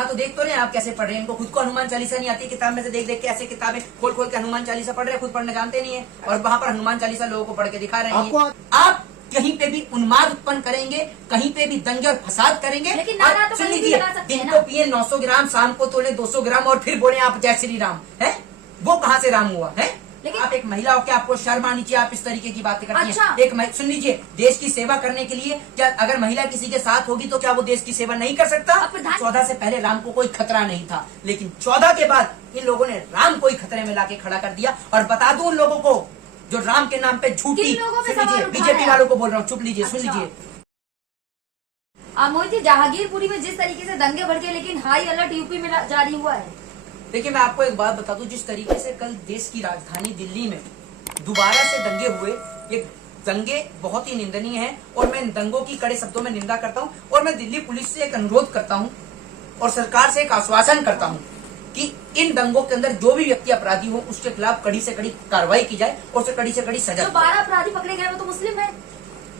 हाँ तो देख तो रहे हैं आप कैसे पढ़ रहे हैं। इनको खुद को हनुमान चालीसा नहीं आती, किताब में से देख देख के ऐसे किताबें खोल खोल के हनुमान चालीसा पढ़ रहे हैं, खुद पढ़ने जानते नहीं है और वहाँ पर हनुमान चालीसा लोगों को पढ़ के दिखा रहे हैं। आप कहीं पे भी उन्माद उत्पन्न करेंगे, कहीं पे भी दंगे और फसाद करेंगे। तो सुन लीजिए, दिन को पिए 900 ग्राम, शाम को तोड़े 200 ग्राम और फिर बोले आप जय श्री राम है। वो कहाँ से राम हुआ है? लेकिन आप एक महिला हो, क्या आपको शर्म आनी चाहिए? आप इस तरीके की बातें करती हैं। एक सुन लीजिए, देश की सेवा करने के लिए क्या अगर महिला किसी के साथ होगी तो क्या वो देश की सेवा नहीं कर सकता? 14 से पहले राम को कोई खतरा नहीं था, लेकिन 14 के बाद इन लोगों ने राम को ही खतरे में लाके खड़ा कर दिया। और बता दूं उन लोगों को जो राम के नाम पे झूठी, बीजेपी वालों को बोल रहा हूँ, चुप लीजिए, सुन लीजिए। मोहित जी, जहांगीरपुरी में जिस तरीके से दंगे भड़के, लेकिन हाई अलर्ट यूपी में जारी हुआ है। देखिए मैं आपको एक बात बता दूं, जिस तरीके से कल देश की राजधानी दिल्ली में दोबारा से दंगे हुए, ये दंगे बहुत ही निंदनीय हैं और मैं इन दंगों की कड़े शब्दों में निंदा करता हूं। और मैं दिल्ली पुलिस से एक अनुरोध करता हूं और सरकार से एक आश्वासन करता हूं कि इन दंगों के अंदर जो भी व्यक्ति अपराधी हो उसके खिलाफ कड़ी से कड़ी कार्रवाई की जाए और उसे कड़ी से कड़ी सजा। जो 12 अपराधी पकड़े गए वो तो मुस्लिम है,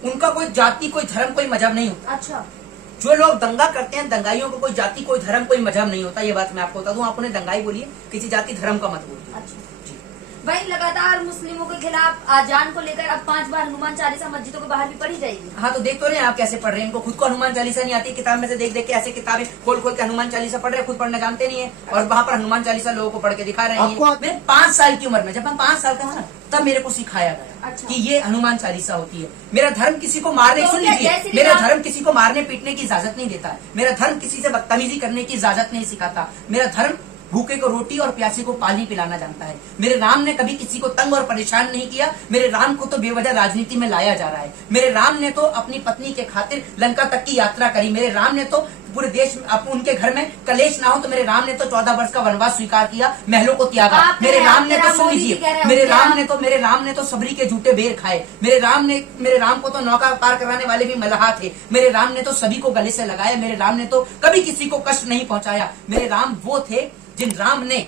उनका कोई जाति, कोई धर्म, कोई मजहब नहीं होता। अच्छा, जो लोग दंगा करते हैं, दंगाइयों को कोई जाति, कोई धर्म, कोई मजहब नहीं होता। ये बात मैं आपको बता दूं। आप उन्हें दंगाई बोलिए, किसी जाति धर्म का मत बोलिए। अच्छा भाई, लगातार मुस्लिमों के खिलाफ आजान को लेकर अब 5 बार हनुमान चालीसा मस्जिदों के बाहर भी पढ़ी जाएगी। हाँ तो देख तो रहे हैं आप कैसे पढ़ रहे हैं। इनको खुद को हनुमान चालीसा नहीं आती, किताब में से देख देख के ऐसे किताबें खोल खोल के हनुमान चालीसा पढ़ रहे हैं, खुद पढ़ने जानते नहीं है और वहाँ पर हनुमान चालीसा लोगों को पढ़ के दिखा रहे हैं। मेरे 5 साल की उम्र में, जब मैं 5 साल का था ना, तब मेरे को सिखाया गया कि ये हनुमान चालीसा होती है। मेरा धर्म किसी को मारने, सुन लीजिए, मेरा धर्म किसी को मारने पीटने की इजाजत नहीं देता है। मेरा धर्म किसी से बदतमीजी करने की इजाजत नहीं सिखाता। मेरा धर्म भूखे को रोटी और प्यासे को पानी पिलाना जानता है। मेरे राम ने कभी किसी को तंग और परेशान नहीं किया। मेरे राम को तो बेवजह राजनीति में लाया जा रहा है। मेरे राम ने तो अपनी पत्नी के खातिर लंका तक की यात्रा करी। मेरे राम ने तो पूरे देश उनके घर में कलेश ना हो तो मेरे राम ने तो 14 वर्ष का वनवास स्वीकार किया, महलों को त्यागा। मेरे राम ने तो, सुन लीजिए, मेरे राम ने तो सबरी के झूठे बेर खाए। मेरे राम को तो नौका पार कराने वाले भी मल्लाह थे। मेरे राम ने तो सभी को गले से लगाया। मेरे राम ने तो कभी किसी को कष्ट नहीं पहुंचाया। मेरे राम वो थे जिन राम ने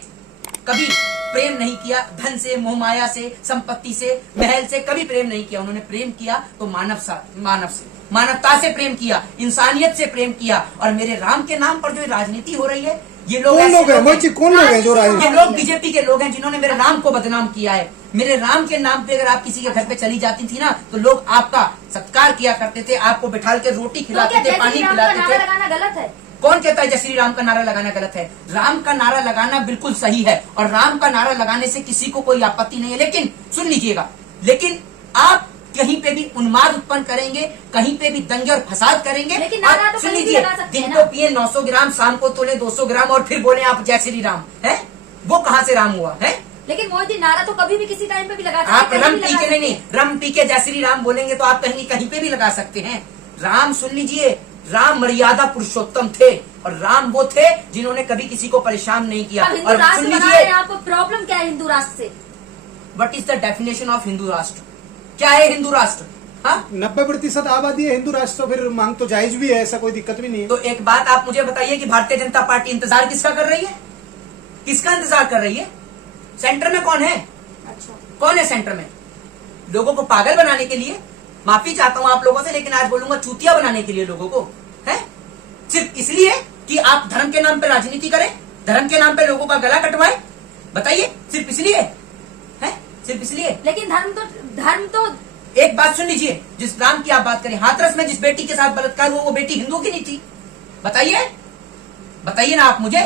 कभी प्रेम नहीं किया धन से, मोहमाया से, संपत्ति से, महल से, कभी प्रेम नहीं किया। उन्होंने प्रेम किया तो मानवता से प्रेम किया, इंसानियत से प्रेम किया। और मेरे राम के नाम पर जो राजनीति हो रही है, ये लोग कौन लोग हैं जो ये लोग बीजेपी के लोग हैं जिन्होंने मेरे राम को बदनाम किया है। मेरे राम के नाम पे अगर आप किसी के घर पे चली जाती थी ना तो लोग आपका सत्कार किया करते थे, आपको बिठाल के रोटी खिलाते थे, पानी पिलाते थे। गलत है? कौन कहता है जय श्री राम का नारा लगाना गलत है? राम का नारा लगाना बिल्कुल सही है और राम का नारा लगाने से किसी को कोई आपत्ति नहीं है। लेकिन सुन लीजिएगा, लेकिन आप कहीं पे भी उन्माद उत्पन्न करेंगे, कहीं पे भी दंगे और फसाद करेंगे। तो सुन लीजिए, दिन को पिए 900 ग्राम, शाम को तोड़े 200 ग्राम और फिर बोले आप जय श्री राम है। वो कहाँ से राम हुआ है? लेकिन मोदी जी, नारा तो कभी भी किसी टाइम पे भी लगा सकते हैं। आप रम पी के नहीं, रम पी के जय श्री राम बोलेंगे तो आप कहीं पे भी लगा सकते हैं। राम, सुन लीजिए, राम मर्यादा पुरुषोत्तम थे और राम वो थे जिन्होंने कभी किसी को परेशान नहीं किया। और सुन लीजिए, आपको प्रॉब्लम क्या है हिंदू राष्ट्र से? What is the definition of Hindu राष्ट्र? क्या है हिंदू राष्ट्र? 90% आबादी है हिंदू राष्ट्र, तो फिर मांग तो जायज भी है, ऐसा कोई दिक्कत भी नहीं है। तो एक बात आप मुझे बताइए कि भारतीय जनता पार्टी इंतजार किसका कर रही है? किसका इंतजार कर रही है? सेंटर में कौन है? अच्छा, कौन है सेंटर में? लोगों को पागल बनाने के लिए? माफी चाहता हूं आप लोगों से, लेकिन आज बोलूंगा चूतिया बनाने के लिए लोगों को है, सिर्फ इसलिए कि आप धर्म के नाम पे राजनीति करें, धर्म के नाम पे लोगों का गला कटवाएं। बताइए, सिर्फ इसलिए है? सिर्फ इसलिए? लेकिन धर्म तो एक बात सुन लीजिए, जिस राम की आप बात करें, हाथरस में जिस बेटी के साथ बलात्कार हुआ वो बेटी हिंदू की नहीं थी? बताइए, बताइए ना आप मुझे।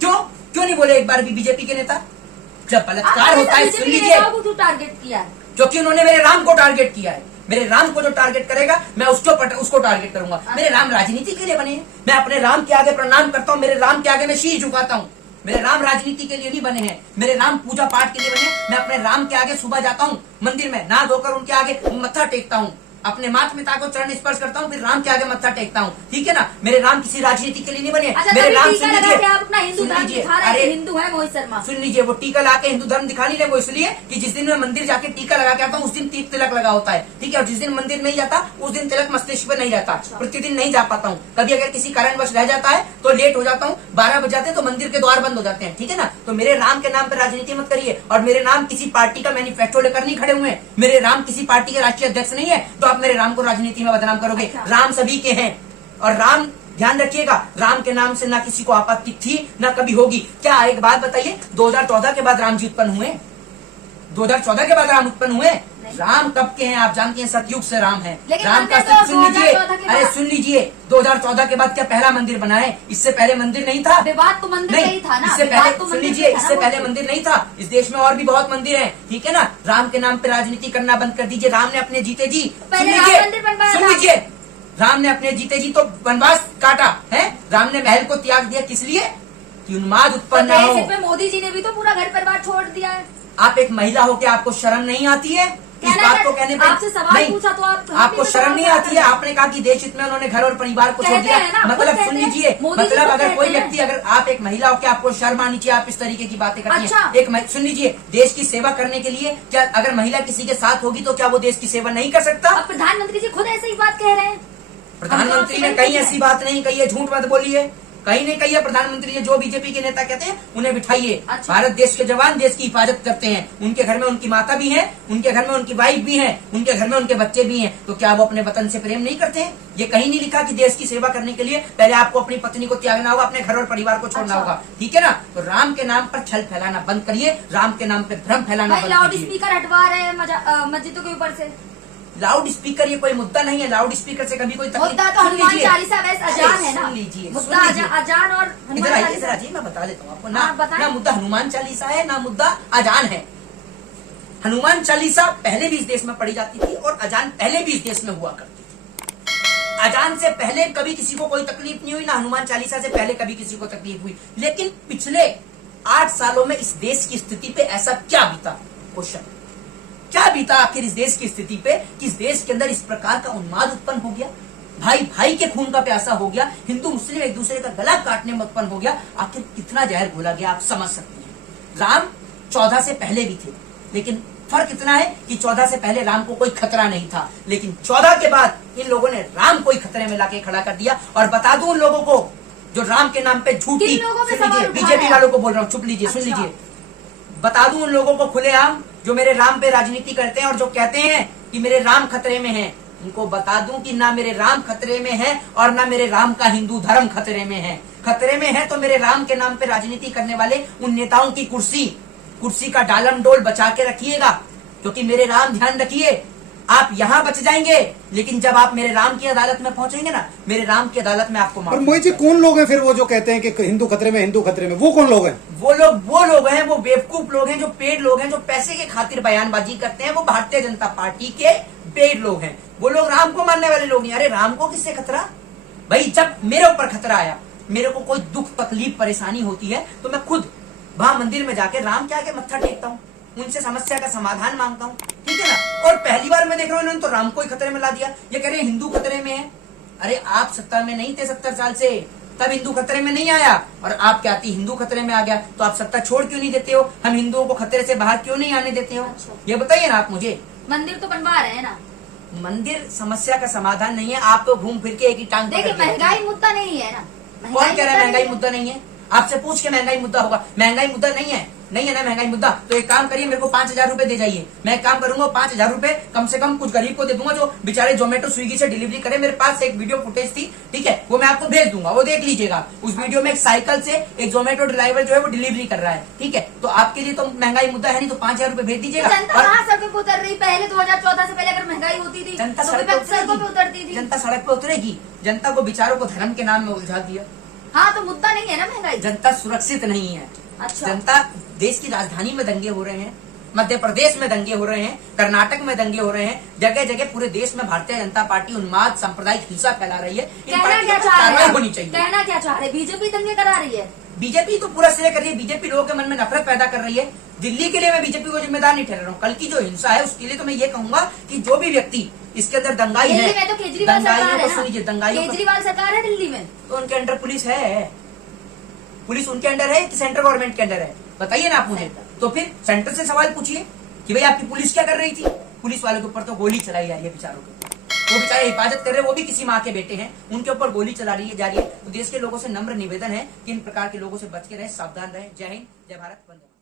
क्यों नहीं बोले एक बार भी बीजेपी के नेता? जब बलात्कार होता है, सुन लीजिए, टारगेट किया है क्योंकि उन्होंने मेरे राम को टारगेट किया है। मेरे राम को जो टारगेट करेगा मैं उसको टारगेट करूंगा। मेरे राम राजनीति के लिए बने हैं। मैं अपने राम के आगे प्रणाम करता हूँ, मेरे राम के आगे मैं शीश झुकाता हूँ। मेरे राम राजनीति के लिए नहीं बने हैं, मेरे राम पूजा पाठ के लिए बने हैं। मैं अपने राम के आगे सुबह जाता हूँ मंदिर में, नहा धोकर उनके आगे मत्था टेकता हूँ, अपने माता पिता को चरण स्पर्श करता हूँ, फिर राम के आगे मत्था टेकता हूँ। ठीक है ना? मेरे राम किसी राजनीति के लिए नहीं बने। मेरे राम, सुन लीजिए, वो टीका लाके हिंदू धर्म दिखा नहीं रहे। वो इसलिए कि जिस दिन मैं मंदिर जाके टीका लगा के आता हूँ उस दिन तिलक लगा होता है। ठीक है? और जिस दिन मंदिर नहीं जाता उस दिन तिलक मस्तिष्क पे नहीं रहता। प्रतिदिन नहीं जा पाता हूँ। कभी अगर किसी कारणवश रह जाता है तो लेट हो जाता हूँ, 12 बज जाते हैं तो मंदिर के द्वार बंद हो जाते हैं। ठीक है ना? तो मेरे राम के नाम पर राजनीति मत करिए। और मेरे राम किसी पार्टी का मैनिफेस्टो लेकर नहीं खड़े हुए हैं। मेरे राम किसी पार्टी के राष्ट्रीय अध्यक्ष नहीं है तो आप मेरे राम को राजनीति में बदनाम करोगे। राम सभी के हैं और राम ध्यान रखिएगा, राम के नाम से ना किसी को आपत्ति थी ना कभी होगी। क्या एक बात बताइए, 2014 के बाद राम जी उत्पन्न हुए? 2014 के बाद राम उत्पन्न हुए? राम कब के हैं आप जानते हैं? सतयुग से राम है। राम का तो सुन लीजिए, 2014 के अरे बाद- सुन लीजिए, 2014 के बाद क्या पहला मंदिर बना है? इससे पहले मंदिर नहीं था। विवाद तो मंदिर नहीं, नहीं था ना, इससे विवाद पहले तो सुन मंदिर लीजिए, नहीं था इससे ना, पहले वो- मंदिर नहीं था। इस देश में और भी बहुत मंदिर हैं, ठीक है ना। राम के नाम पे राजनीति करना बंद कर दीजिए। राम ने अपने जीते जी, सुन पहले राम लीजिए, मंदिर बनवाया सुन था। लीजिए, राम ने अपने जीते जी तो वनवास काटा है। राम ने महल को त्याग दिया, किस लिए? कि उन्माद तो उत्पन्न न हो। देश में मोदी जी ने भी तो पूरा घर परिवार छोड़ दिया है। आप एक महिला हो के आपको शर्म नहीं आती है इस कहना बात क्या- को कहने पे? आपसे सवाल नहीं, पूछा तो आप आपको शर्म नहीं आती है? आपने कहा कि देश हित में उन्होंने घर और परिवार को छोड़ कहते दिया। हैं ना, खुद मतलब कहते सुन हैं, लीजिए, मोदी जी मतलब खुद अगर कोई कहते हैं। व्यक्ति, अगर आप एक महिला हो के आपको शर्म आनी चाहिए, आप इस तरीके की बातें करती अच्छा। हैं। सुन लीजिए, देश की सेवा करने के लिए क्या अगर महिला किसी के साथ होगी तो क्या वो देश की सेवा नहीं कर सकता? अब प्रधानमंत्री जी खुद ऐसे ही बात कह रहे हैं। प्रधानमंत्री ने कहीं ऐसी बात नहीं कही है, झूठ मत बोलिए, कहीं नहीं कही है। प्रधानमंत्री ने जो बीजेपी के नेता कहते हैं उन्हें बिठाइए। अच्छा। भारत देश के जवान देश की हिफाजत करते हैं, उनके घर में उनकी माता भी है, उनके घर में उनकी वाइफ भी है, उनके घर में उनके बच्चे भी हैं, तो क्या वो अपने वतन से प्रेम नहीं करते हैं? ये कहीं नहीं लिखा कि देश की सेवा करने के लिए पहले आपको अपनी पत्नी को त्यागना होगा, अपने घर और परिवार को छोड़ना अच्छा। होगा, ठीक है ना। तो राम के नाम पर छल फैलाना बंद करिए, राम के नाम पे भ्रम फैलाना भाई बंद लाउड कीजिए। स्पीकर हटवा रहे हैं मस्जिदों के ऊपर से। लाउड स्पीकर ये कोई मुद्दा नहीं है, लाउड स्पीकर से कभी कोई तकलीफ। मुद्दा तो सुन हनुमान लीजिए। चालीसा वैसे अजान है ना। सुन लीजिए, मुद्दा सुन लीजिए। अजान और इधर हनुमान आइए, इधर चालीसा। आइए, मैं बता देता हूँ आपको ना। हाँ, बताएं। ना मुद्दा हनुमान चालीसा है, ना मुद्दा अजान है। हनुमान चालीसा पहले भी इस देश में पढ़ी जाती थी और अजान पहले भी इस देश में हुआ करती थी। अजान से पहले कभी किसी को कोई तकलीफ नहीं हुई, ना हनुमान चालीसा से पहले कभी किसी को तकलीफ हुई। लेकिन पिछले 8 सालों में इस देश की स्थिति पे ऐसा क्या बीता? क्वेश्चन, क्या बीता आखिर इस देश की स्थिति पे कि इस देश के अंदर इस प्रकार का उन्माद उत्पन्न हो गया? भाई भाई के खून का प्यासा हो गया, हिंदू मुस्लिम एक दूसरे का गला काटने में उत्पन्न हो गया। आखिर कितना जहर घोला गया, आप समझ सकते हैं। राम 14 से पहले भी थे, लेकिन फर्क इतना है कि 14 से पहले राम को कोई खतरा नहीं था, लेकिन 14 के बाद इन लोगों ने राम को ही खतरे में लाके खड़ा कर दिया। और बता दूं उन लोगों को जो राम के नाम पे झूठी, किन लोगों पे सवाल उठा बीजेपी रहे हैं? वालों को बोल रहा हूँ, चुप लीजिए, सुन अच्छा। लीजिए। बता दूं उन लोगों को खुलेआम जो मेरे राम पे राजनीति करते हैं और जो कहते हैं कि मेरे राम खतरे में हैं, उनको बता दूं कि ना मेरे राम खतरे में है और ना मेरे राम का हिंदू धर्म खतरे में है। खतरे में है तो मेरे राम के नाम पे राजनीति करने वाले उन नेताओं की कुर्सी का डालम डोल बचा के रखिएगा, क्योंकि मेरे राम, ध्यान रखिए, आप यहाँ बच जाएंगे, लेकिन जब आप मेरे राम की अदालत में पहुंचेंगे ना, मेरे राम की अदालत में आपको और मार। मोहित जी, कौन लोग हैं फिर वो जो कहते हैं कि हिंदू खतरे में, हिंदू खतरे में? वो कौन लोग हैं? वो लोग हैं, वो बेवकूफ लोग हैं, जो पेड लोग हैं, जो पैसे के खातिर बयानबाजी करते हैं। वो भारतीय जनता पार्टी के पेड लोग हैं। वो लोग राम को मानने वाले लोग नहीं। अरे राम को किससे खतरा? भाई जब मेरे ऊपर खतरा आया, मेरे को कोई दुख तकलीफ परेशानी होती है तो मैं खुद वहां मंदिर में जाके राम के आगे मत्था टेकता हूँ, उनसे समस्या का समाधान मांगता हूँ, ठीक है ना। और पहली बार मैं देख रहा हूँ इन्होंने तो राम को ही खतरे में ला दिया। ये कह रहे हैं हिंदू खतरे में है। अरे आप सत्ता में नहीं थे 70 साल से, तब हिंदू खतरे में नहीं आया, और आप कहती हिंदू खतरे में आ गया, तो आप सत्ता छोड़ क्यों नहीं देते हो? हम हिंदुओं को खतरे से बाहर क्यों नहीं आने देते हो? अच्छा। ये बताइए ना आप मुझे। मंदिर तो बनवा रहे हैं ना। मंदिर समस्या का समाधान नहीं है। आप तो घूम फिर के एक ही टांग देखिए, पकड़ के बैठे महंगाई हैं। मुद्दा नहीं है ना। कौन कह रहा है महंगाई नहीं मुद्दा नहीं है? आपसे पूछ के महंगाई मुद्दा होगा। महंगाई मुद्दा नहीं है ना महंगाई मुद्दा। तो एक काम करिए, मेरे को 5,000 रुपए दे जाइए। मैं एक काम करूंगा, 5,000 रुपए कम से कम कुछ गरीब को दे दूंगा जो बेचारे जोमेटो स्विगी से डिलीवरी करे। मेरे पास एक वीडियो फुटेज थी, ठीक है, वो मैं आपको भेज दूंगा, वो देख लीजिएगा। उस वीडियो में एक साइकिल से एक जोमेटो ड्राइवर जो है वो डिलीवरी कर रहा है, ठीक है। तो आपके लिए तो महंगाई मुद्दा है नहीं, तो 5,000 रुपए भेज दीजिएगा। जनता कहाँ सड़कों पे उतर रही? पहले 2014 से पहले अगर महंगाई होती थी जनता तो सड़क पे विपक्ष सड़कों पे उतरती थी। जनता सड़क पे उतरेगी। जनता को बेचारों को धर्म के नाम में उलझा दिया। हाँ, तो मुद्दा नहीं है ना महंगाई। जनता सुरक्षित नहीं है। अच्छा। जनता, देश की राजधानी में दंगे हो रहे हैं, मध्य प्रदेश में दंगे हो रहे हैं, कर्नाटक में दंगे हो रहे हैं, जगह जगह पूरे देश में भारतीय जनता पार्टी उन्माद सांप्रदायिक हिंसा फैला रही है। इन कहना पार्टियों क्या पर चाह रहे कार्रवाई हैं? होनी चाहिए। कहना क्या चाह रहे हैं? बीजेपी दंगे करा रही है। बीजेपी तो पूरा श्रेय कर रही है, बीजेपी लोगों के मन में नफरत पैदा कर रही है। दिल्ली के लिए मैं बीजेपी को जिम्मेदार नहीं ठहरा रहा हूँ। कल की जो हिंसा है उसके लिए तो मैं ये कहूंगा कि जो भी व्यक्ति इसके अंदर दंगाई है, दिल्ली में तो केजरीवाल सरकार दंगाइयों है को सुनिए, ना। दंगाइयों को, केजरीवाल सरकार है दिल्ली में, तो उनके अंडर पुलिस है। पुलिस उनके अंडर है कि सेंट्रल गवर्नमेंट के अंडर है? बताइए ना आप मुझे। तो फिर सेंटर से सवाल पूछिए कि भाई आपकी पुलिस क्या कर रही थी? पुलिस वालों के ऊपर तो गोली चलाई जा रही है बेचारों के ऊपर। वो बेचारे हिफाजत कर रहे हैं, वो भी किसी माँ के बेटे हैं, उनके ऊपर गोली चला रही है जा रही है। तो देश के लोगों से नम्र निवेदन है कि इन प्रकार के लोगों से बच के रहे, सावधान रहे। जय हिंद, जय भारत, वंदे मातरम।